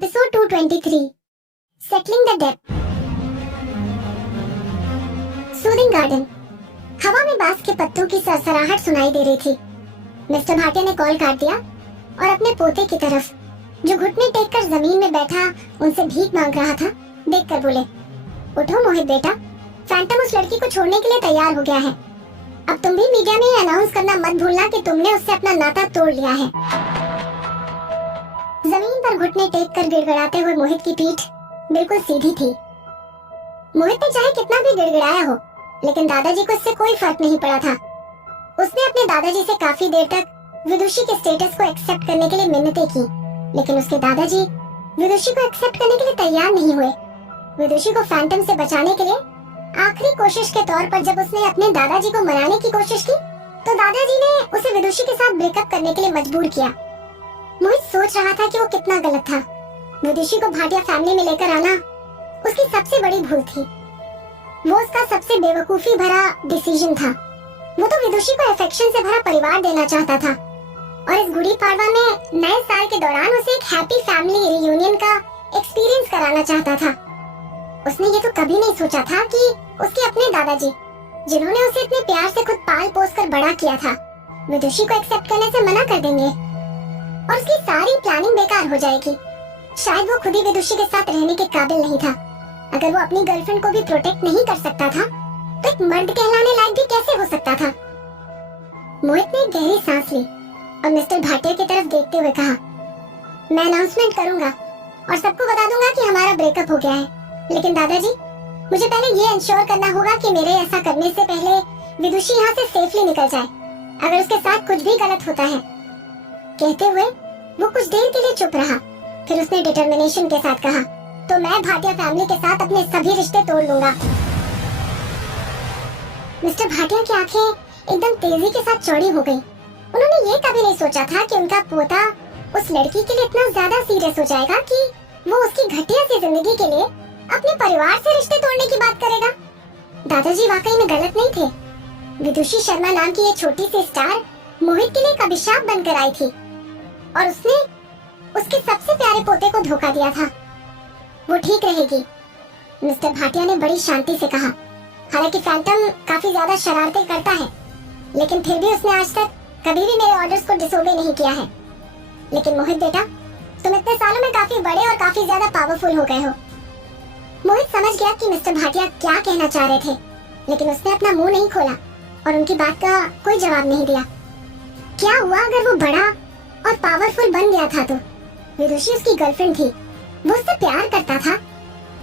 Episode 223 settling the depth. Soothing garden. हवा में बांस के पत्तों की सरसराहट सुनाई दे रही थी। मिस्टर भाटिया ने कॉल काट दिया और अपने पोते की तरफ, जो घुटने टेक कर जमीन में बैठा उनसे भीख मांग रहा था, देखकर बोले, उठो मोहित बेटा, फैंटम उस लड़की को छोड़ने के लिए तैयार हो गया है। अब तुम भी मीडिया में अनाउंस करना मत भूलना कि तुमने उससे अपना नाता तोड़ लिया है। जमीन पर घुटने टेक कर गिड़गिड़ाते हुए मोहित की पीठ बिल्कुल सीधी थी। मोहित ने चाहे कितना भी गिड़गिड़ाया हो, लेकिन दादाजी को इससे कोई फर्क नहीं पड़ा था। उसने अपने दादाजी से काफी देर तक विदुषी के स्टेटस को एक्सेप्ट करने के लिए मिन्नतें की, लेकिन उसके दादाजी विदुषी को एक्सेप्ट करने के लिए तैयार नहीं हुए। विदुषी को फैंटम से बचाने के लिए आखिरी कोशिश के तौर पर जब उसने अपने दादाजी को मनाने की कोशिश की, तो दादाजी ने उसे विदुषी के साथ ब्रेकअप करने के लिए मजबूर किया। मोहित सोच रहा था कि वो कितना गलत था। विदुषी को भाटिया फैमिली में लेकर आना उसकी सबसे बड़ी भूल थी। वो उसका सबसे बेवकूफी भरा डिसीजन था। वो तो विदुषी को अफेक्शन से भरा परिवार देना चाहता था और इस गुड़ी पाड़वा में नए साल के दौरान उसे एक हैप्पी फैमिली रियूनियन का एक्सपीरियंस कराना चाहता था। उसने ये तो कभी नहीं सोचा था कि उसके अपने दादाजी, जिन्होंने उसे इतने प्यार से खुद पाल पोस कर बड़ा किया था, विदुषी को एक्सेप्ट करने से मना कर देंगे और उसकी सारी प्लानिंग बेकार हो जाएगी। शायद वो खुद ही विदुषी के साथ रहने के काबिल नहीं था। अगर वो अपनी गर्लफ्रेंड को भी प्रोटेक्ट नहीं कर सकता था, तो एक मर्द कहलाने लायक भी कैसे हो सकता था। मोहित ने गहरी सांस ली और मिस्टर भाटिया की तरफ देखते हुए कहा, मैं अनाउंसमेंट करूंगा और सबको बता दूंगा कि हमारा ब्रेकअप हो गया है, लेकिन दादाजी, मुझे पहले ये इंश्योर करना होगा कि मेरे ऐसा करने से पहले विदुषी यहाँ से सेफली निकल जाए, अगर उसके साथ कुछ भी गलत होता है। कहते हुए वो कुछ देर के लिए चुप रहा, फिर उसने डिटर्मिनेशन के साथ कहा, तो मैं भाटिया फैमिली के साथ अपने सभी रिश्ते तोड़ लूंगा। मिस्टर भाटिया की आंखें एकदम तेजी के साथ चौड़ी हो गई। उन्होंने ये कभी नहीं सोचा था कि उनका पोता उस लड़की के लिए इतना ज्यादा सीरियस हो जाएगा कि वो उसकी घटिया सी जिंदगी के लिए अपने परिवार से रिश्ते तोड़ने की बात करेगा। दादाजी वाकई में गलत नहीं थे। विदुषी शर्मा नाम की ये छोटी सी स्टार मोहित के लिए एक अभिशाप बनकर आई थी और उसने उसके सबसे प्यारे पोते को धोखा दिया था। वो ठीक रहेगी, मिस्टर भाटिया ने बड़ी शांति से कहा। हालांकि फैंटम काफी ज्यादा शरारतें करता है, लेकिन फिर भी उसने आज तक कभी भी मेरे ऑर्डर्स को डिसोबे नहीं किया है। लेकिन मोहित बेटा, तुम इतने सालों में काफी बड़े और काफी ज्यादा पावरफुल हो गए हो। मोहित समझ गया कि मिस्टर भाटिया क्या कहना चाह रहे थे, लेकिन उसने अपना मुंह नहीं खोला और उनकी बात का कोई जवाब नहीं दिया। क्या हुआ अगर वो बड़ा और पावरफुल बन गया था तो? विदुषी उसकी गर्लफ्रेंड थी, वो उससे प्यार करता था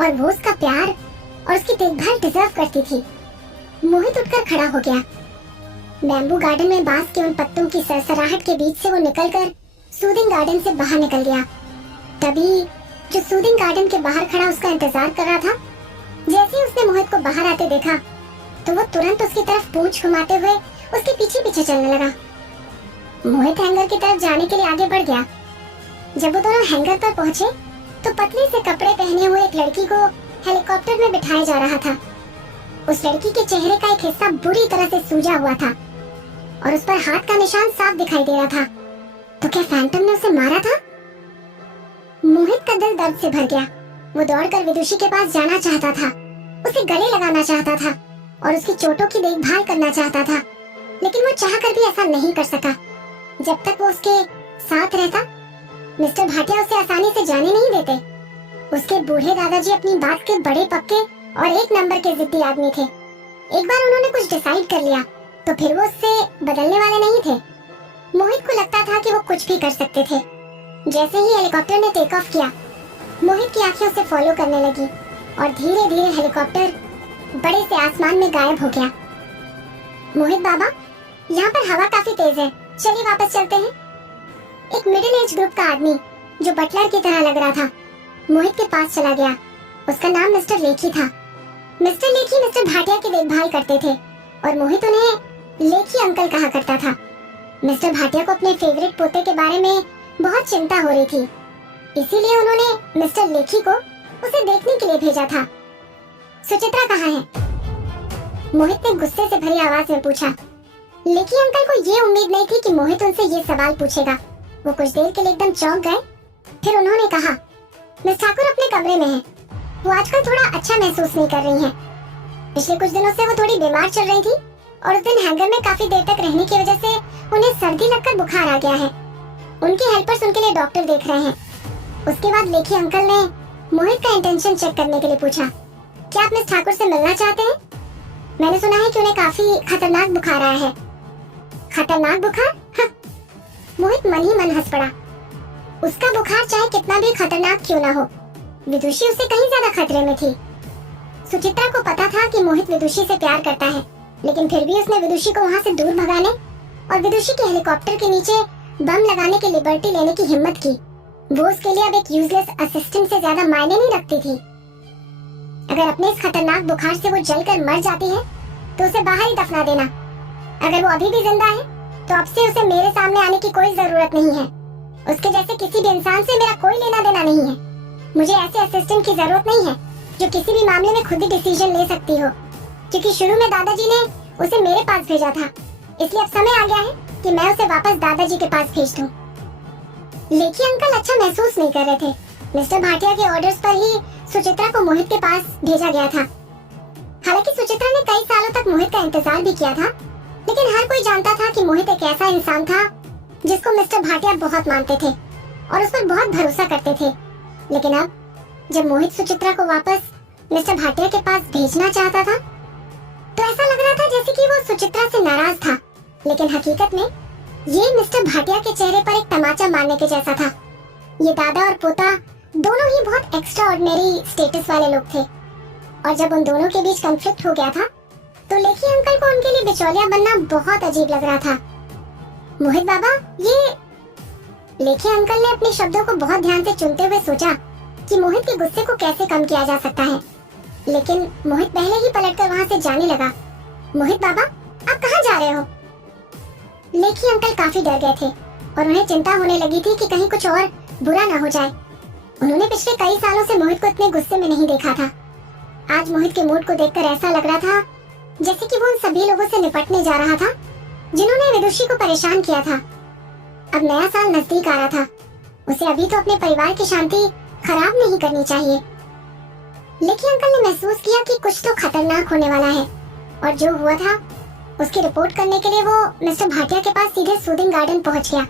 और वो उसका प्यार और उसकी देखभाल डिजर्व करती थी। मोहित उठकर खड़ा हो गया। बैम्बू गार्डन में बांस के उन पत्तों की सरसराहट के बीच से वो निकलकर सूदिंग गार्डन से बाहर निकल गया। तभी जो सूदिंग गार्डन के बाहर खड़ा उसका इंतजार कर रहा था, जैसे ही उसने मोहित को बाहर आते देखा, तो वो तुरंत उसकी तरफ पूंछ घुमाते हुए उसके पीछे पीछे चलने लगा। मोहित हैंगर की तरफ जाने के लिए आगे बढ़ गया। जब वो दोनों हैंगर पर पहुंचे, तो पतले से कपड़े पहने हुए एक लड़की को हेलीकॉप्टर में बिठाया जा रहा था। उस लड़की के चेहरे का एक हिस्सा बुरी तरह से सूजा हुआ था और उस पर हाथ का निशान साफ दिखाई दे रहा था। तो क्या फैंटम ने उसे मारा था? मोहित का दिल दर्द से भर गया। वो दौड़कर विदुषी के पास जाना चाहता था, उसे गले लगाना चाहता था और उसकी चोटों की देखभाल करना चाहता था, लेकिन वो चाहकर भी ऐसा नहीं कर सका। जब तक वो उसके साथ रहता, मिस्टर भाटिया उसे आसानी से जाने नहीं देते। उसके बूढ़े दादाजी अपनी बात के बड़े पक्के और एक नंबर के जिद्दी आदमी थे। एक बार उन्होंने कुछ डिसाइड कर लिया तो फिर वो उससे बदलने वाले नहीं थे। मोहित को लगता था कि वो कुछ भी कर सकते थे। जैसे ही हेलीकॉप्टर ने टेक ऑफ किया, मोहित की आंखें उसे फॉलो करने लगी और धीरे धीरे हेलीकॉप्टर बड़े से आसमान में गायब हो गया। मोहित बाबा, यहाँ पर हवा काफी तेज है, चलिए वापस चलते हैं। एक मिडिल एज ग्रुप का आदमी जो बटलर की तरह लग रहा था, मोहित के पास चला गया। उसका नाम मिस्टर लेखी था। मिस्टर लेखी मिस्टर भाटिया की देखभाल करते थे और मोहित उन्हें लेखी अंकल कहा करता था। मिस्टर भाटिया को अपने फेवरेट पोते के बारे में बहुत चिंता हो रही थी, इसीलिए उन्होंने मिस्टर लेखी को उसे देखने के लिए भेजा था। सुचित्रा कहाँ है? मोहित ने गुस्से से भरी आवाज में पूछा। लेखी अंकल को ये उम्मीद नहीं थी कि मोहित उनसे ये सवाल पूछेगा। वो कुछ देर के लिए एकदम चौंक गए, फिर उन्होंने कहा, मिस ठाकुर अपने कमरे में है। वो आजकल थोड़ा अच्छा महसूस नहीं कर रही हैं। पिछले कुछ दिनों से वो थोड़ी बीमार चल रही थी और उस दिन हैंगर में काफी देर तक रहने की वजह से उन्हें सर्दी लगकर बुखार आ गया है। उनके हेल्पर्स उनके लिए डॉक्टर देख रहे हैं। उसके बाद लेखी अंकल ने मोहित का इंटेंशन चेक करने के लिए पूछा, क्या आप मिस ठाकुर से मिलना चाहते हैं? मैंने सुना है कि उन्हें काफी खतरनाक बुखार आया है। खतरनाक बुखार? हाँ। मोहित मन ही मन हंस पड़ा। उसका बुखार चाहे कितना भी खतरनाक क्यों ना हो, विदुषी उससे कहीं ज्यादा खतरे में थी। सुचित्रा को पता था कि मोहित विदुषी से प्यार करता है, लेकिन फिर भी उसने विदुषी को वहाँ से दूर भगाने और विदुषी के हेलीकॉप्टर के नीचे बम लगाने की लिबर्टी लेने की हिम्मत की। वो उसके लिए अब एक यूजलेस असिस्टेंट से ज्यादा मायने नहीं रखती थी। अगर अपने इस खतरनाक बुखार से वो जलकर मर जाती है तो उसे बाहर ही दफना देना। अगर वो अभी भी जिंदा है तो अब से उसे मेरे सामने आने की कोई जरूरत नहीं है। उसके जैसे किसी भी इंसान से मेरा कोई लेना देना नहीं है। मुझे ऐसे असिस्टेंट की जरूरत नहीं है जो किसी भी मामले में खुद ही डिसीजन ले सकती हो, क्योंकि शुरू में दादाजी ने उसे मेरे पास भेजा था। इसलिए अब समय आ गया है कि मैं उसे वापस दादाजी के पास भेज दूं। लेखी अंकल अच्छा महसूस नहीं कर रहे थे। मिस्टर भाटिया के ऑर्डर्स पर ही सुचित्रा को मोहित के पास भेजा गया था। हालांकि सुचित्रा ने कई सालों तक मोहित का इंतजार भी किया था, लेकिन हर कोई जानता था कि मोहित एक ऐसा इंसान था जिसको मिस्टर भाटिया बहुत मानते थे और उस पर बहुत भरोसा करते थे। लेकिन अब जब मोहित सुचित्रा को वापस मिस्टर भाटिया के पास भेजना चाहता था तो ऐसा लग रहा था जैसे कि वो सुचित्रा से नाराज था, लेकिन हकीकत में ये मिस्टर भाटिया के चेहरे पर एक तमाचा मारने के जैसा था। ये दादा और पोता दोनों ही बहुत एक्स्ट्रा ऑर्डिनरी स्टेटस वाले लोग थे और जब उन दोनों के बीच कॉन्फ्लिक्ट हो गया था तो लेखी अंकल को उनके लिए बिचौलिया बनना बहुत अजीब लग रहा था। मोहित बाबा, ये लेखी अंकल ने अपने शब्दों को बहुत ध्यान से चुनते हुए सोचा कि मोहित के गुस्से को कैसे कम किया जा सकता है, लेकिन मोहित पहले ही पलटकर वहाँ से जाने लगा। मोहित बाबा, आप कहाँ जा रहे हो? लेखी अंकल काफी डर गए थे और उन्हें चिंता होने लगी थी कि कहीं कुछ और बुरा ना हो जाए। उन्होंने पिछले कई सालों से मोहित को इतने गुस्से में नहीं देखा था। आज मोहित के मूड को देखकर ऐसा लग रहा था जैसे कि वो उन सभी लोगों से निपटने जा रहा था जिन्होंने विदुषी को परेशान किया था। अब नया साल नजदीक आ रहा था। उसे अभी तो अपने परिवार की शांति खराब नहीं करनी चाहिए। लेकिन अंकल ने महसूस किया कि कुछ तो खतरनाक होने वाला है और जो हुआ था उसकी रिपोर्ट करने के लिए वो मिस्टर भाटिया के पास सीधे सूदिंग गार्डन पहुंच गया।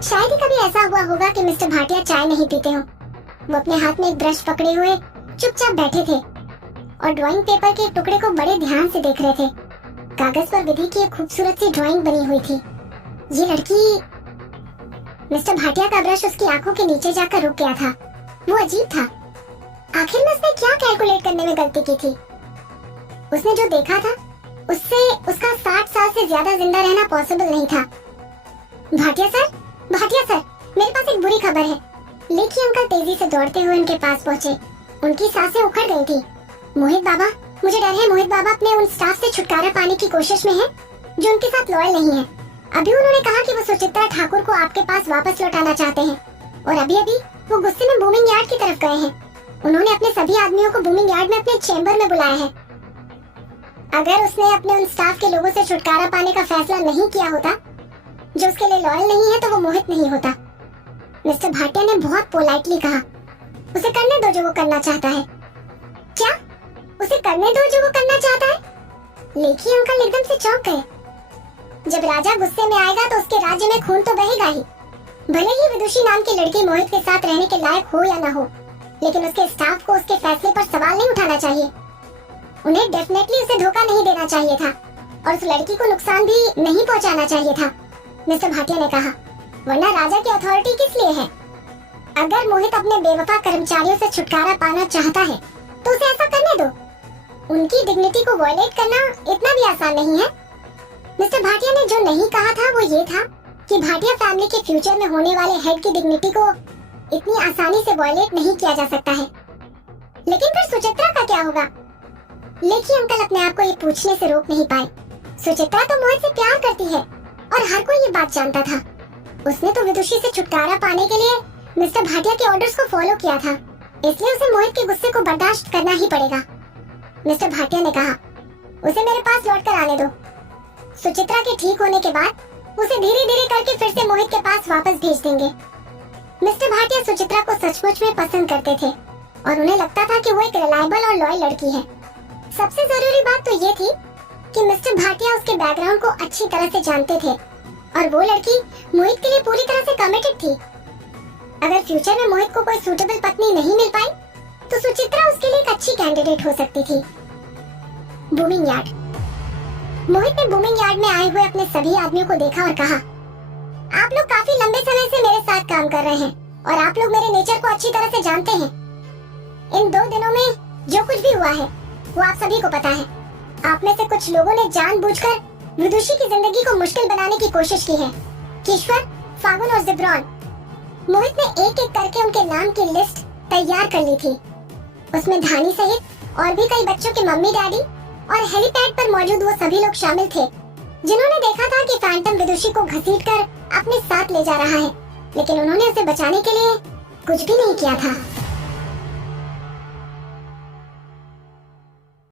शायद ही कभी ऐसा हुआ होगा कि मिस्टर भाटिया चाय नहीं पीते हो। वो अपने हाथ में एक ब्रश पकड़े हुए चुपचाप बैठे थे और ड्राइंग पेपर के एक टुकड़े को बड़े ध्यान से देख रहे थे। कागज पर विधि की एक खूबसूरत सी ड्राइंग बनी हुई थी। ये लड़की, मिस्टर भाटिया का ब्रश उसकी आंखों के नीचे जाकर रुक गया था। वो अजीब था। आखिर में उसने क्या कैलकुलेट करने में गलती की थी? उसने जो देखा था उससे उसका 60 साल से ज्यादा जिंदा रहना पॉसिबल नहीं था। भाटिया सर, मेरे पास एक बुरी खबर है। लेखी अंकल तेजी से दौड़ते हुए उनके पास पहुँचे। उनकी सांसें उखड़ गई थी। मोहित बाबा, मुझे डर है मोहित बाबा अपने उन स्टाफ से छुटकारा पाने की कोशिश में है जो उनके साथ लॉयल नहीं है। अभी उन्होंने कहा कि वो सुचित्रा ठाकुर को आपके पास वापस लौटाना चाहते हैं और अभी वो गुस्से में बूमिंग यार्ड की तरफ गए हैं। उन्होंने अपने सभी आदमियों को बूमिंग यार्ड में अपने चेंबर में बुलाया है। अगर उसने अपने उन स्टाफ के लोगों से छुटकारा पाने का फैसला नहीं किया होता जो उसके लिए लॉयल नहीं है तो वो मोहित नहीं होता। मिस्टर भाटिया ने बहुत पोलाइटली कहा, उसे करने दो जो वो करना चाहता है। क्या? उसे करने दो जो वो करना चाहता है? लेखी अंकल एकदम से चौंक गए। जब राजा गुस्से में आएगा तो उसके राज्य में खून तो बहेगा ही। भले ही विदुषी नाम की लड़की मोहित के साथ रहने के लायक हो या न हो, लेकिन उसके स्टाफ को उसके फैसले पर सवाल नहीं उठाना चाहिए। उन्हें डेफिनेटली उसे धोखा नहीं देना चाहिए था और उस लड़की को नुकसान भी नहीं पहुंचाना चाहिए था, मिस्टर भाटिया ने कहा। वरना राजा की अथॉरिटी किस लिए है? अगर मोहित अपने बेवफा कर्मचारियों से छुटकारा पाना चाहता है तो उसे ऐसा करने दो। उनकी डिग्निटी को वायलेट करना इतना भी आसान नहीं है। मिस्टर भाटिया ने जो नहीं कहा था वो ये था कि भाटिया फैमिली के फ्यूचर में होने वाले हेड की डिग्निटी को इतनी आसानी से वायलेट नहीं किया जा सकता है। लेकिन फिर सुचित्रा का क्या होगा? लेखी अंकल अपने आप को ये पूछने से रोक नहीं पाए। सुचित्रा तो मोहित से प्यार करती है और हर कोई ये बात जानता था। उसने तो विदुषी से छुटकारा पाने के लिए मिस्टर भाटिया के ऑर्डर्स को फॉलो किया था, इसलिए उसे मोहित के गुस्से को बर्दाश्त करना ही पड़ेगा। मिस्टर भाटिया ने कहा, उसे मेरे पास लौट कर आने दो। सुचित्रा के ठीक होने के बाद उसे धीरे धीरे करके फिर से मोहित के पास वापस भेज देंगे। मिस्टर भाटिया सुचित्रा को सचमुच में पसंद करते थे और उन्हें लगता था कि वो एक रिलायबल और लॉयल लड़की है। सबसे जरूरी बात तो ये थी कि मिस्टर भाटिया उसके बैकग्राउंड को अच्छी तरह से जानते थे और वो लड़की मोहित के लिए पूरी तरह से कमिटेड थी। अगर फ्यूचर में मोहित को कोई सूटेबल पत्नी नहीं मिल पाई तो सुचित्रा उसके लिए एक अच्छी कैंडिडेट हो सकती थी। Booming yard. मोहित ने बूमिंग यार्ड में आए हुए अपने सभी आदमियों को देखा और कहा, आप लोग काफी लंबे समय से मेरे साथ काम कर रहे हैं और आप लोग मेरे नेचर को अच्छी तरह से जानते हैं। इन 2 दिनों में जो कुछ भी हुआ है वो आप सभी को पता है। आप में से कुछ लोगों ने जानबूझकर विदुषी की जिंदगी को मुश्किल बनाने की कोशिश की है। किश्वर, फागुन और जिब्रॉन। मोहित ने एक एक करके उनके नाम की लिस्ट तैयार कर ली थी। उसमें धानी सहित और भी कई बच्चों के मम्मी डैडी और हेलीपैड पर मौजूद वो सभी लोग शामिल थे जिन्होंने देखा था कि फैंटम विदुषी को घसीटकर अपने साथ ले जा रहा है, लेकिन उन्होंने उसे बचाने के लिए कुछ भी नहीं किया था।